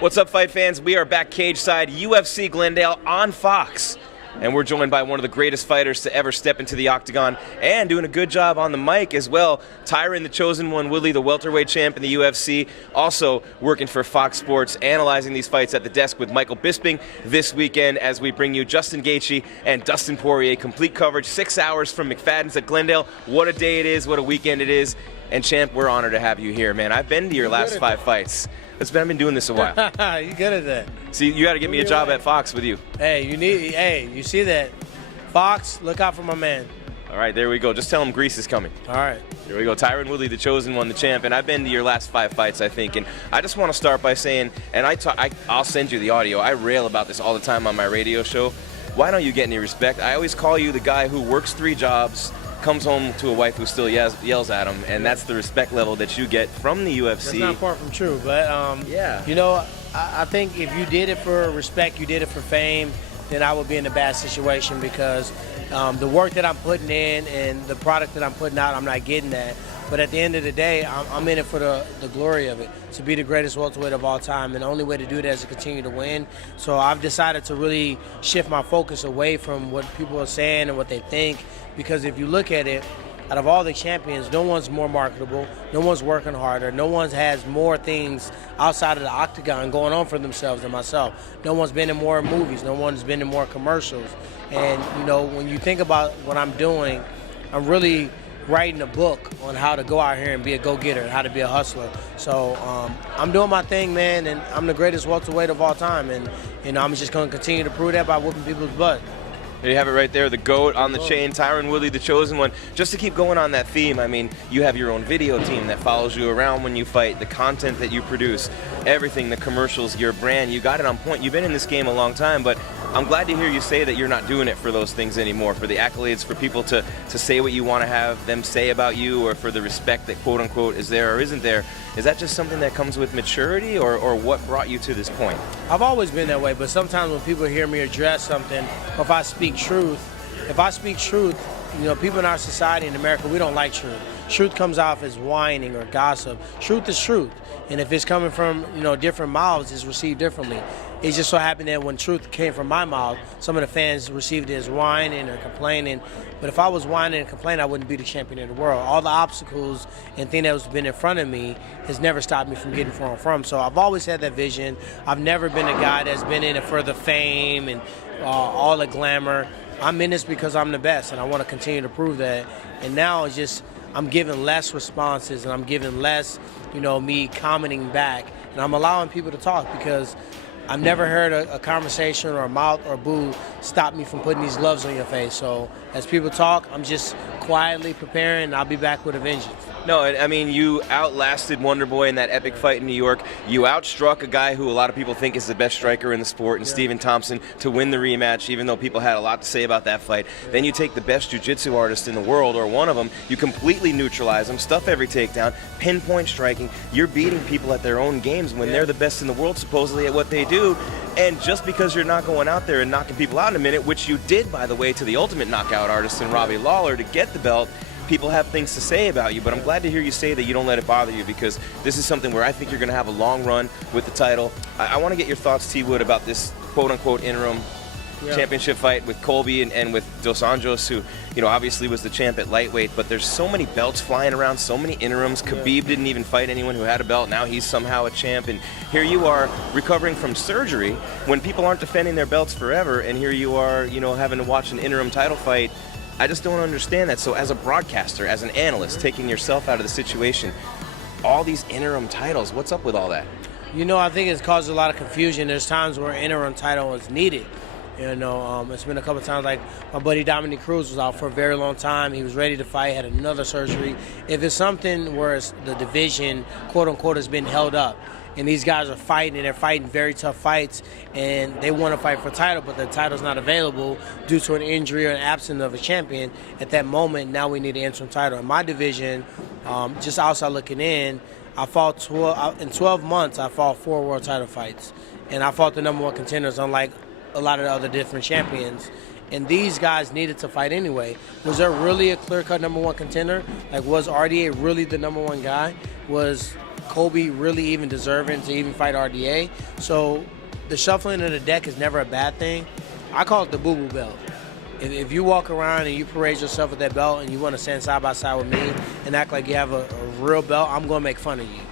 What's up, fight fans? We are back cage side, UFC Glendale on Fox. And we're joined by one of the greatest fighters to ever step into the octagon and doing a good job on the mic as well. Tyron, the chosen one, Woodley, the welterweight champ in the UFC, also working for Fox Sports, analyzing these fights at the desk with Michael Bisping this weekend as we bring you Justin Gaethje and Dustin Poirier. Complete coverage, 6 hours from McFadden's at Glendale. What a day it is, what a weekend it is. And champ, we're honored to have you here, man. I've been to your last 5 fights. I've been doing this a while. You good at that? See, you got to get me a job at Fox with you. Hey, you see that? Fox, look out for my man. All right, there we go. Just tell him Gries is coming. All right. Here we go. Tyron Woodley, the chosen one, the champ. And I've been to your last 5 fights, I think. And I just want to start by saying, and I'll send you the audio. I rail about this all the time on my radio show. Why don't you get any respect? I always call you the guy who works 3 jobs, comes home to a wife who still yells at him, and that's the respect level that you get from the UFC. That's not far from true, but yeah. You know, I think if you did it for respect, you did it for fame, then I would be in a bad situation because the work that I'm putting in and the product that I'm putting out, I'm not getting that. But at the end of the day, I'm in it for the glory of it, to be the greatest welterweight of all time. And the only way to do that is to continue to win. So I've decided to really shift my focus away from what people are saying and what they think. Because if you look at it, out of all the champions, no one's more marketable, no one's working harder, no one has more things outside of the octagon going on for themselves than myself. No one's been in more movies, no one's been in more commercials. And, you know, when you think about what I'm doing, I'm really writing a book on how to go out here and be a go-getter, how to be a hustler. So I'm doing my thing, man, and I'm the greatest welterweight of all time. And, you know, I'm just going to continue to prove that by whooping people's butt. There you have it right there, the GOAT on the chain, Tyron Woodley, the chosen one. Just to keep going on that theme, I mean, you have your own video team that follows you around when you fight, the content that you produce, everything, the commercials, your brand, you got it on point. You've been in this game a long time, but I'm glad to hear you say that you're not doing it for those things anymore, for the accolades, for people to say what you want to have them say about you, or for the respect that quote-unquote is there or isn't there. Is that just something that comes with maturity, or what brought you to this point? I've always been that way, but sometimes when people hear me address something, or if I speak truth, you know, people in our society in America, we don't like truth. Truth comes off as whining or gossip. Truth is truth. And if it's coming from, you know, different mouths, it's received differently. It just so happened that when truth came from my mouth, some of the fans received it as whining or complaining. But if I was whining and complaining, I wouldn't be the champion of the world. All the obstacles and things that has been in front of me has never stopped me from getting where I'm from. So I've always had that vision. I've never been a guy that's been in it for the fame and all the glamour. I'm in this because I'm the best, and I want to continue to prove that. And now it's just I'm giving less responses, and I'm giving less, you know, me commenting back, and I'm allowing people to talk because I've never heard a conversation or a mouth or a boo stop me from putting these gloves on your face. So as people talk, I'm just quietly preparing, and I'll be back with a vengeance. No, I mean, you outlasted Wonder Boy in that epic fight in New York. You outstruck a guy who a lot of people think is the best striker in the sport, and Stephen Thompson, to win the rematch, even though people had a lot to say about that fight. Then you take the best jiu-jitsu artist in the world, or one of them, you completely neutralize them, stuff every takedown, pinpoint striking. You're beating people at their own games when they're the best in the world, supposedly, at what they do. And just because you're not going out there and knocking people out in a minute, which you did, by the way, to the ultimate knockout artist in Robbie Lawler to get the belt, people have things to say about you, but I'm glad to hear you say that you don't let it bother you, because this is something where I think you're going to have a long run with the title. I want to get your thoughts, T. Wood, about this quote-unquote interim championship fight with Colby and with Dos Anjos, who, you know, obviously was the champ at lightweight, but there's so many belts flying around, so many interims. Khabib didn't even fight anyone who had a belt. Now he's somehow a champ, and here you are recovering from surgery when people aren't defending their belts forever, and here you are, you know, having to watch an interim title fight. I just don't understand that. So as a broadcaster, as an analyst, taking yourself out of the situation, all these interim titles, what's up with all that? You know, I think it's caused a lot of confusion. There's times where an interim title is needed. You know, it's been a couple of times, like my buddy Dominic Cruz was out for a very long time. He was ready to fight, had another surgery. If it's something where it's the division, quote unquote, has been held up, and these guys are fighting, and they're fighting very tough fights, and they want to fight for a title, but the title's not available due to an injury or an absence of a champion, at that moment, now we need an interim title. In my division, just outside looking in, I fought in 12 months, I fought 4 world title fights, and I fought the #1 contenders, unlike a lot of the other different champions. And these guys needed to fight anyway. Was there really a clear-cut #1 contender? Like, was RDA really the #1 guy? Was Kobe really even deserving to even fight RDA. So the shuffling of the deck is never a bad thing. I call it the boo-boo belt. If you walk around and you parade yourself with that belt and you want to stand side by side with me and act like you have a real belt, I'm going to make fun of you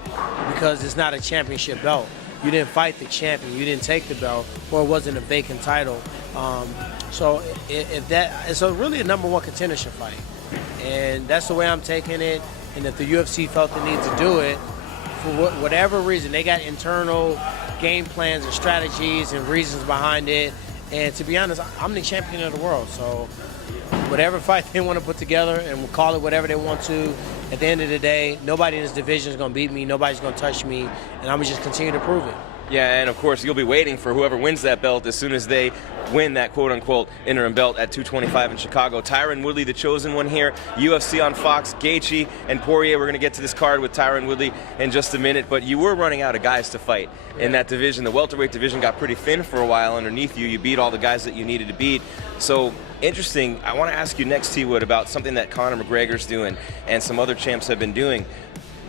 because it's not a championship belt. You didn't fight the champion. You didn't take the belt, or it wasn't a vacant title. So it's really a number one contendership fight. And that's the way I'm taking it. And if the UFC felt the need to do it, for whatever reason, they got internal game plans and strategies and reasons behind it. And to be honest, I'm the champion of the world. So whatever fight they want to put together, and we'll call it whatever they want to, at the end of the day, nobody in this division is going to beat me. Nobody's going to touch me. And I'm going to just continue to prove it. Yeah, and of course, you'll be waiting for whoever wins that belt as soon as they win that quote-unquote interim belt at 225 in Chicago. Tyron Woodley, the chosen one here. UFC on Fox, Gaethje and Poirier. We're going to get to this card with Tyron Woodley in just a minute, but you were running out of guys to fight in that division. The welterweight division got pretty thin for a while underneath you. You beat all the guys that you needed to beat. So interesting. I want to ask you next, T-Wood, about something that Conor McGregor's doing and some other champs have been doing.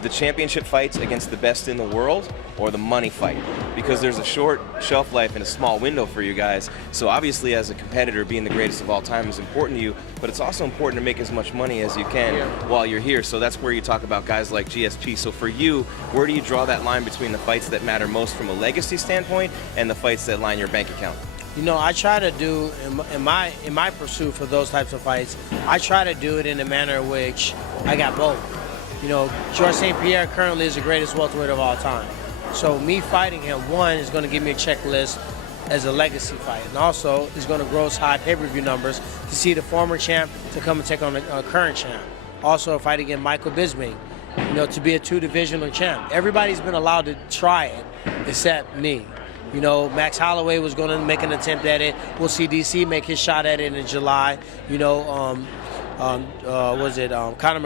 The championship fights against the best in the world, or the money fight? Because there's a short shelf life and a small window for you guys. So obviously, as a competitor, being the greatest of all time is important to you, but it's also important to make as much money as you can while you're here. So that's where you talk about guys like GSP. So for you, where do you draw that line between the fights that matter most from a legacy standpoint and the fights that line your bank account? You know, I try to do, in my pursuit for those types of fights, I try to do it in a manner in which I got both. You know, Georges St. Pierre currently is the greatest welterweight of all time. So me fighting him, one, is going to give me a checklist as a legacy fight. And also, it's going to gross high pay-per-view numbers to see the former champ to come and take on the current champ. Also, a fight against Michael Bisping, you know, to be a two-divisional champ. Everybody's been allowed to try it except me. You know, Max Holloway was going to make an attempt at it. We'll see DC make his shot at it in July. You know, Conor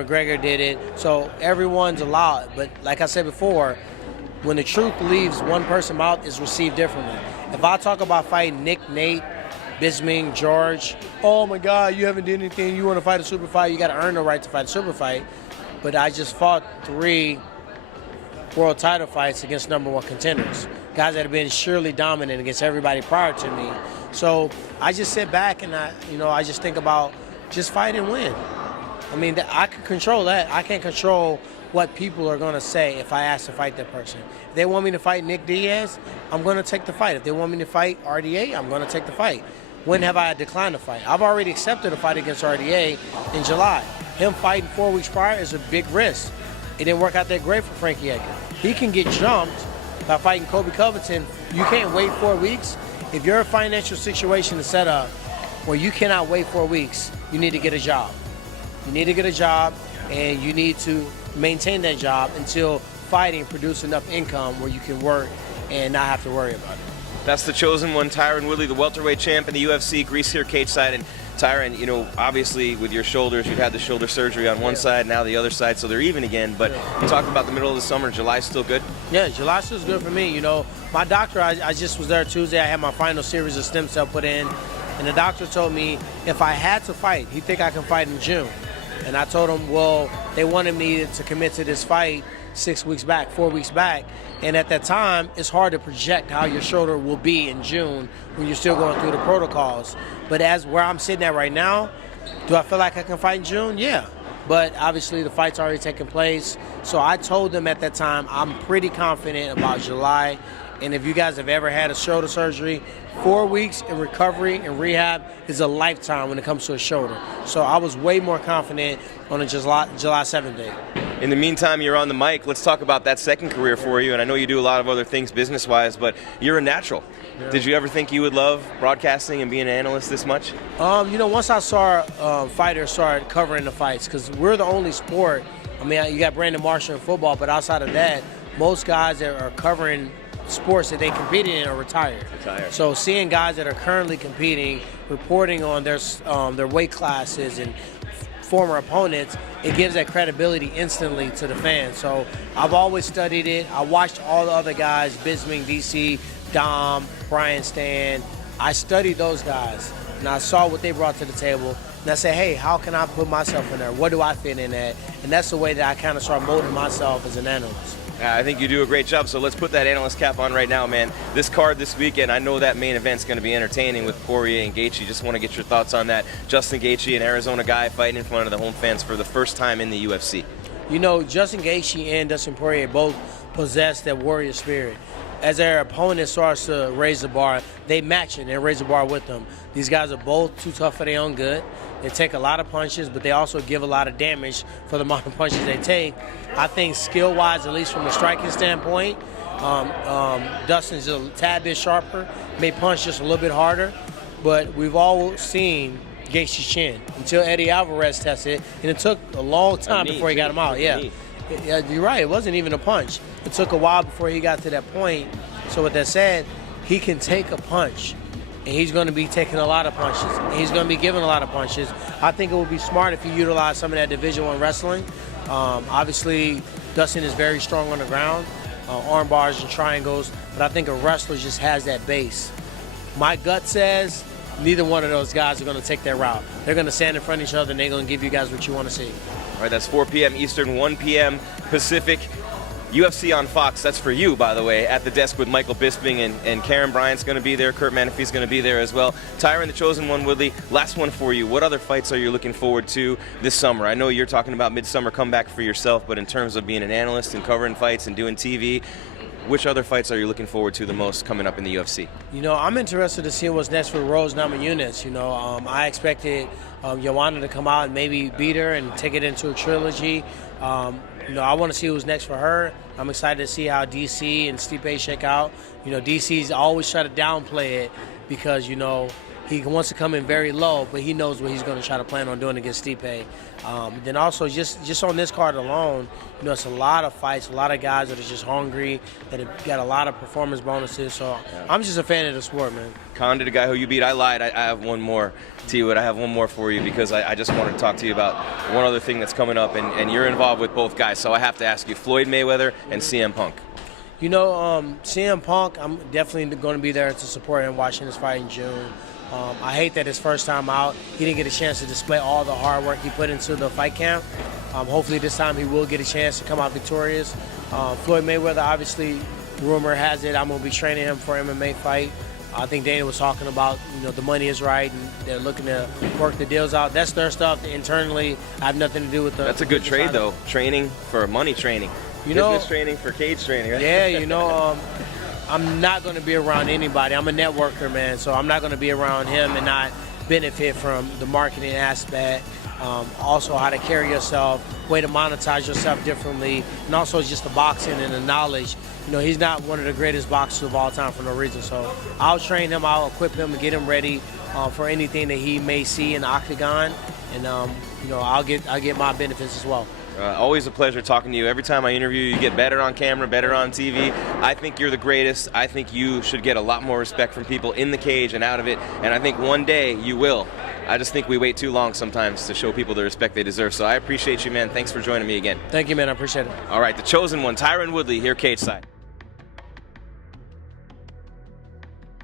McGregor did it. So everyone's allowed. But like I said before, when the truth leaves one person's mouth, it's received differently. If I talk about fighting Nick, Nate, Bisping, George, oh my God, you haven't done anything. You want to fight a super fight, you got to earn the right to fight a super fight. But I just fought 3 world title fights against number one contenders. Guys that have been surely dominant against everybody prior to me. So I just sit back and I just think about just fight and win. I mean, I can control that. I can't control what people are going to say if I ask to fight that person. If they want me to fight Nick Diaz, I'm going to take the fight. If they want me to fight RDA, I'm going to take the fight. When have I declined to fight? I've already accepted a fight against RDA in July. Him fighting 4 weeks prior is a big risk. It didn't work out that great for Frankie Edgar. He can get jumped by fighting Kobe Covington. You can't wait 4 weeks. If your financial situation is set up where you cannot wait 4 weeks, you need to get a job. You need to get a job, and you need to maintain that job until fighting produces enough income where you can work and not have to worry about it. That's the chosen one, Tyron Woodley, the welterweight champ in the UFC. Gries here, cage side. And Tyron, you know, obviously with your shoulders, you've had the shoulder surgery on one side, now the other side, so they're even again. But you talked about the middle of the summer. July's still good? Yeah, July still good for me. You know, my doctor, I just was there Tuesday. I had my final series of stem cell put in. And the doctor told me if I had to fight, he'd think I can fight in June. And I told him, well, they wanted me to commit to this fight 4 weeks back. And at that time, it's hard to project how your shoulder will be in June when you're still going through the protocols. But as where I'm sitting at right now, do I feel like I can fight in June? Yeah. But obviously the fight's already taken place. So I told them at that time, I'm pretty confident about July. And if you guys have ever had a shoulder surgery, 4 weeks in recovery and rehab is a lifetime when it comes to a shoulder. So I was way more confident on a July 7th date. In the meantime, you're on the mic. Let's talk about that second career for you. And I know you do a lot of other things business-wise, but you're a natural. Yeah. Did you ever think you would love broadcasting and being an analyst this much? You know, once I saw fighters start covering the fights, because we're the only sport. I mean, you got Brandon Marshall in football, but outside of that, most guys that are covering sports that they competed in are retired. So seeing guys that are currently competing, reporting on their weight classes and former opponents, it gives that credibility instantly to the fans. So I've always studied it. I watched all the other guys, Bisping, DC, Dom, Brian Stan. I studied those guys, and I saw what they brought to the table. And I said, hey, how can I put myself in there? What do I fit in at? And that's the way that I kind of start molding myself as an analyst. I think you do a great job, so let's put that analyst cap on right now, man. This card this weekend, I know that main event's going to be entertaining with Poirier and Gaethje. Just want to get your thoughts on that. Justin Gaethje, an Arizona guy, fighting in front of the home fans for the first time in the UFC. You know, Justin Gaethje and Dustin Poirier both possess that warrior spirit. As their opponent starts to raise the bar, they match it and raise the bar with them. These guys are both too tough for their own good. They take a lot of punches, but they also give a lot of damage for the amount of punches they take. I think skill-wise, at least from a striking standpoint, Dustin's a tad bit sharper, may punch just a little bit harder, but we've all seen Gaethje's chin until Eddie Alvarez tested, and it took a long time before he got him out. Yeah, you're right. It wasn't even a punch. It took a while before he got to that point. So with that said, he can take a punch, and he's going to be taking a lot of punches, and he's going to be giving a lot of punches. I think it would be smart if you utilize some of that Division I wrestling. Obviously, Dustin is very strong on the ground, arm bars and triangles, but I think a wrestler just has that base. My gut says neither one of those guys are going to take that route. They're going to stand in front of each other, and they're going to give you guys what you want to see. All right, that's 4 p.m. Eastern, 1 p.m. Pacific. UFC on Fox, that's for you, by the way, at the desk with Michael Bisping, and Karen Bryant's going to be there. Kurt Menefee's going to be there as well. Tyron, the chosen one, Woodley, last one for you. What other fights are you looking forward to this summer? I know you're talking about midsummer comeback for yourself, but in terms of being an analyst and covering fights and doing TV, which other fights are you looking forward to the most coming up in the UFC? You know, I'm interested to see what's next for Rose Namajunas. You know, I expected Joanna to come out and maybe beat her and take it into a trilogy. You know, I want to see who's next for her. I'm excited to see how DC and Stipe shake out. You know, DC's always try to downplay it because, you know, he wants to come in very low, but he knows what he's going to try to plan on doing against Stipe. Then also, just on this card alone, you know, it's a lot of fights, a lot of guys that are just hungry, that have got a lot of performance bonuses. So I'm just a fan of the sport, man. Condit, a guy who you beat. I lied. I have one more. T-Wood, I have one more for you because I just wanted to talk to you about one other thing that's coming up, and you're involved with both guys, so I have to ask you, Floyd Mayweather and CM Punk. You know, CM Punk, I'm definitely going to be there to support him watching this fight in June. I hate that his first time out, he didn't get a chance to display all the hard work he put into the fight camp. Hopefully this time he will get a chance to come out victorious. Floyd Mayweather, obviously, rumor has it I'm going to be training him for an MMA fight. I think Dana was talking about, you know, the money is right and they're looking to work the deals out. That's their stuff. Internally, I have nothing to do with the... That's a good trade, though. Training for money training. You know, business training for cage training, right? Yeah, you know, I'm not going to be around anybody. I'm a networker, man, so I'm not going to be around him and not benefit from the marketing aspect. Also how to carry yourself, way to monetize yourself differently, and also just the boxing and the knowledge. You know, he's not one of the greatest boxers of all time for no reason. So I'll train him, I'll equip him and get him ready for anything that he may see in the octagon, and you know, I'll get my benefits as well. Always a pleasure talking to you. Every time I interview you, you get better on camera, better on TV. I think you're the greatest. I think you should get a lot more respect from people in the cage and out of it, and I think one day you will. I just think we wait too long sometimes to show people the respect they deserve. So I appreciate you, man. Thanks for joining me again. Thank you, man. I appreciate it. All right, the chosen one, Tyron Woodley, here cage side.